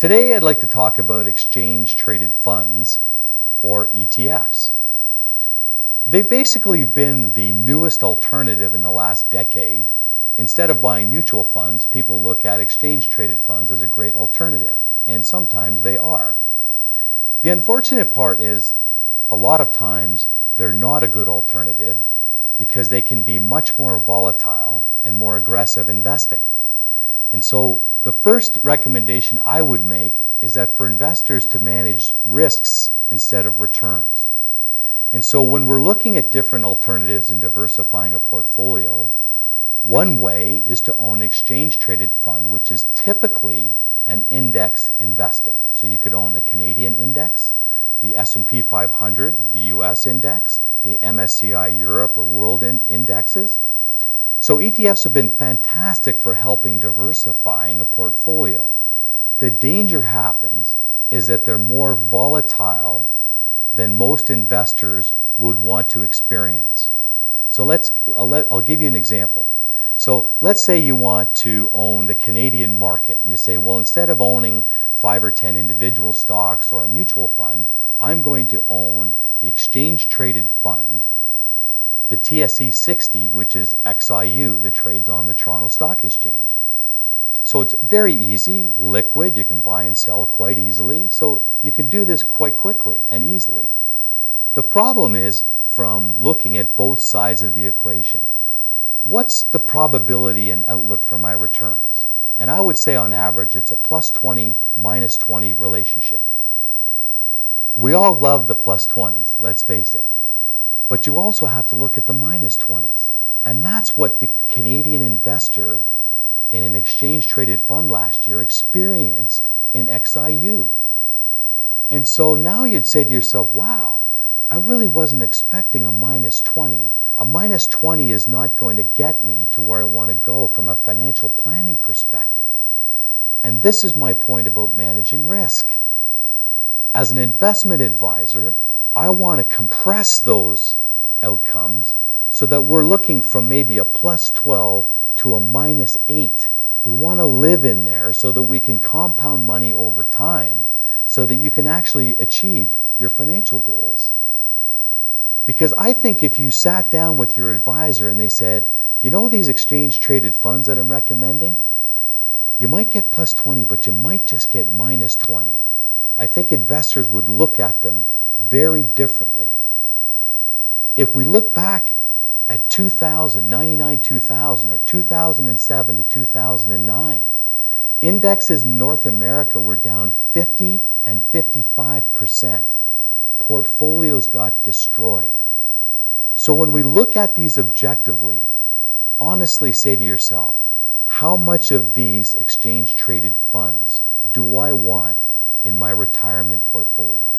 Today I'd like to talk about exchange-traded funds, or ETFs. They've basically been the newest alternative in the last decade. Instead of buying mutual funds, people look at exchange-traded funds as a great alternative, and sometimes they are. The unfortunate part is, a lot of times, they're not a good alternative because they can be much more volatile and more aggressive investing. And so the first recommendation I would make is that for investors to manage risks instead of returns. And so when we're looking at different alternatives in diversifying a portfolio, one way is to own an exchange-traded fund, which is typically an index investing. So you could own the Canadian index, the S&P 500, the US index, the MSCI Europe or World indexes. So ETFs have been fantastic for helping diversifying a portfolio. The danger happens is that they're more volatile than most investors would want to experience. So I'll give you an example. So let's say you want to own the Canadian market and you say, well, instead of owning 5 or 10 individual stocks or a mutual fund, I'm going to own the exchange-traded fund, the TSE 60, which is XIU, that trades on the Toronto Stock Exchange. So it's very easy, liquid, you can buy and sell quite easily, so you can do this quite quickly and easily. The problem is, from looking at both sides of the equation, what's the probability and outlook for my returns? And I would say on average it's a plus 20, minus 20 relationship. We all love the plus 20s, let's face it. But you also have to look at the minus 20s. And that's what the Canadian investor in an exchange-traded fund last year experienced in XIU. And so now you'd say to yourself, wow, I really wasn't expecting a minus 20. A minus 20 is not going to get me to where I want to go from a financial planning perspective. And this is my point about managing risk. As an investment advisor, I want to compress those outcomes so that we're looking from maybe a plus 12 to a minus 8. We want to live in there so that we can compound money over time so that you can actually achieve your financial goals. Because I think if you sat down with your advisor and they said, you know these exchange-traded funds that I'm recommending, you might get plus 20, but you might just get minus 20. I think investors would look at them very differently. If we look back at 2000, 99-2000, or 2007 to 2009, indexes in North America were down 50 and 55%. Portfolios got destroyed. So when we look at these objectively, honestly say to yourself, how much of these exchange-traded funds do I want in my retirement portfolio?